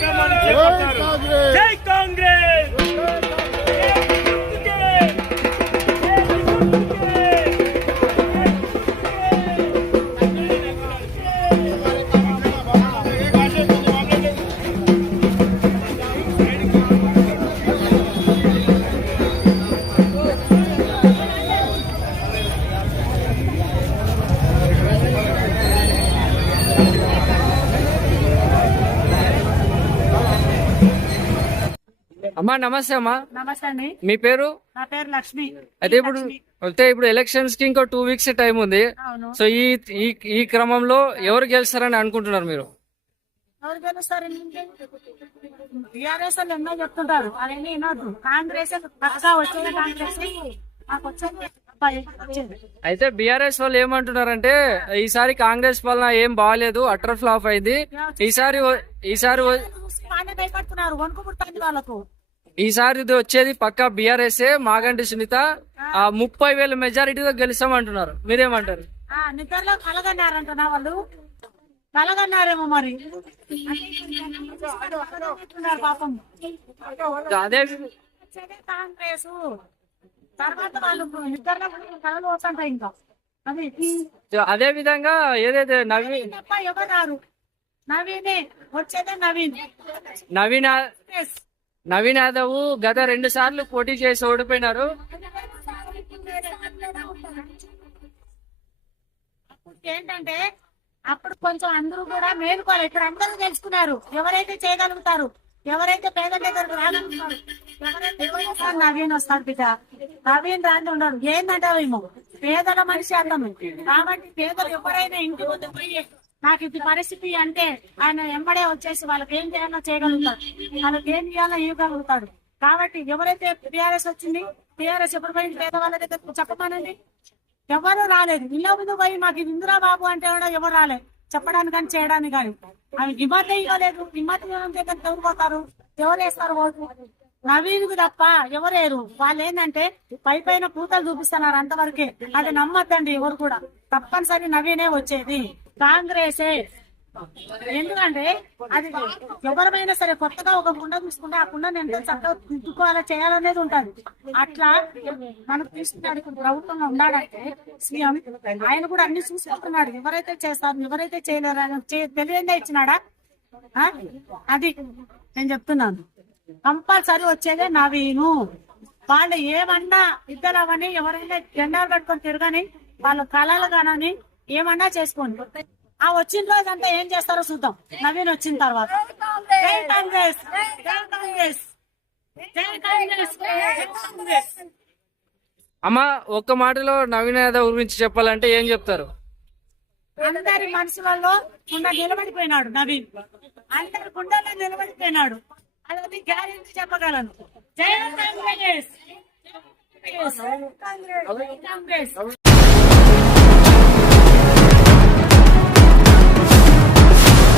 కార్యక్రమాన్ని చేపట్టారు. జై కాంగ్రెస్. అమ్మా నమస్తే అమ్మా. నమస్తే అండి. మీ పేరు? నా పేరు లక్ష్మి. అయితే ఇప్పుడు ఎలక్షన్స్ కి ఇంకో 2 వీక్స్ టైం ఉంది. అవును. సో ఈ క్రమంలో ఎవరు గెలుస్తారని అనుకుంటున్నారు మీరు? ఎవరు గెలుస్తారు? టీఆర్ఎస్ వాళ్ళు ఎన్నో చెప్తుంటారు, అవన్నీ వినొద్దు. కాంగ్రెస్ పక్కా వచ్చేది. కాంగ్రెస్ మాకు వచ్చేది. అయితే బీఆర్ఎస్ వాళ్ళు ఏమంటున్నారంటే ఈసారి కాంగ్రెస్ పాలన ఏం బాగాలేదు, అటర్ ఫ్లాప్ అయింది. ఈసారి భయపడుతున్నారు, వణుకు పుడుతుంది వాళ్ళకు. ఈసారి వచ్చేది పక్కా బీఆర్ఎస్. మాగంటి సునీత 30,000 మెజారిటీతో గెలుస్తామంటున్నారు. మీరేమంటారు? నిద్రలో కలగన్నారంటున్నా వాళ్ళు. కలగన్నారేమో మరి. పాపం అదే కాంగ్రెస్ తర్వాత వాళ్ళు నిద్రలో కలలు వస్తుంటాయి. ఇంకా అదే విధంగా ఏదైతే నవీన్ ఎవరు రారు. నవీనే వచ్చేదే. నవీన్ యాదవ్ గత 2 సార్లు పోటీ చేసి ఓడిపోయినారు. ఏంటంటే అప్పుడు కొంచెం అందరూ కూడా మేలుకోవాలి. ఇక్కడ అందరూ తెలుసుకున్నారు ఎవరైతే చేయగలుగుతారు, ఎవరైతే పేద దగ్గరకు రాగలుగుతారు, ఎవరైతే నవీన్ వస్తాడు బిడ్డ. నవీన్ రాని ఉండడు. ఏంటంటావేమో పేదల మనిషి అతను. కాబట్టి పేదలు ఎవరైనా ఇంటి ముందు పోయి నాకు ఇది పరిస్థితి అంటే ఆయన వెంబడే వచ్చేసి వాళ్ళకి ఏం చేయాలో చేయగలుగుతాడు, వాళ్ళకి ఏం చేయాలో ఇవ్వగలుగుతాడు. కాబట్టి ఎవరైతే టీఆర్ఎస్ వచ్చింది, టీఆర్ఎస్ ఎప్పుడు పోయింది పేదవాళ్ళ దగ్గర చెప్పమనండి. ఎవరు రాలేదు. ఇళ్ళ ముందు పోయి మాకు ఇది ఇందిరా బాబు అంటే కూడా ఎవరు రాలేదు చెప్పడానికి కానీ చేయడానికి కానీ. అవి హిమ్మత్ ఇవ్వలేదు. హిమ్మత్ దగ్గర ఎవరు పోతారు, ఎవరు వేస్తారు ఓటు? నవీన్కు తప్ప ఎవరేరు. వాళ్ళు ఏంటంటే పైన పూతలు చూపిస్తున్నారు అంతవరకే. అది నమ్మద్దండి ఎవరు కూడా. తప్పనిసరి నవీనే వచ్చేది, కాంగ్రెసే. ఎందుకంటే అది ఎవరైనా సరే కొత్తగా ఒక కుండ తీసుకుంటే ఆ కుండను ఎంత చక్కగా తిట్టుకోవాలా చేయాలనేది ఉంటది. అట్లా మనకు తీసుకున్నాడు. ఇప్పుడు ప్రభుత్వంలో ఉన్నాడంటే సీఎం ఆయన కూడా అన్ని చూసుకుంటున్నాడు. ఎవరైతే చేస్తారు, ఎవరైతే చేయలేరు అని తెలియదే ఇచ్చినాడా? అది నేను చెప్తున్నాను. కంపల్సరీ వచ్చేదే నవీను. వాళ్ళు ఏమన్నా ఇద్దరు అవని ఎవరైనా జెండాలు పెట్టుకొని తిరగని, వాళ్ళ కళలు కానని ఏమన్నా చేసుకోండి. ఆ వచ్చిన రోజంతా ఏం చేస్తారో చూద్దాం. నవీన్ వచ్చిన తర్వాత జై కాంగ్రెస్, జై కాంగ్రెస్, జై కాంగ్రెస్. అమ్మా ఒక్క మాటలో నవీన్ యాదవ్ గురించి చెప్పాలంటే ఏం చెప్తారు? అందరి మనసులలో కుండ నిలబడిపోయినాడు నవీన్. అందరి కుండలో నిలబడిపోయినాడు. అది గ్యారెంటీ చెప్పగలను. జై కాంగ్రెస్, జై కాంగ్రెస్.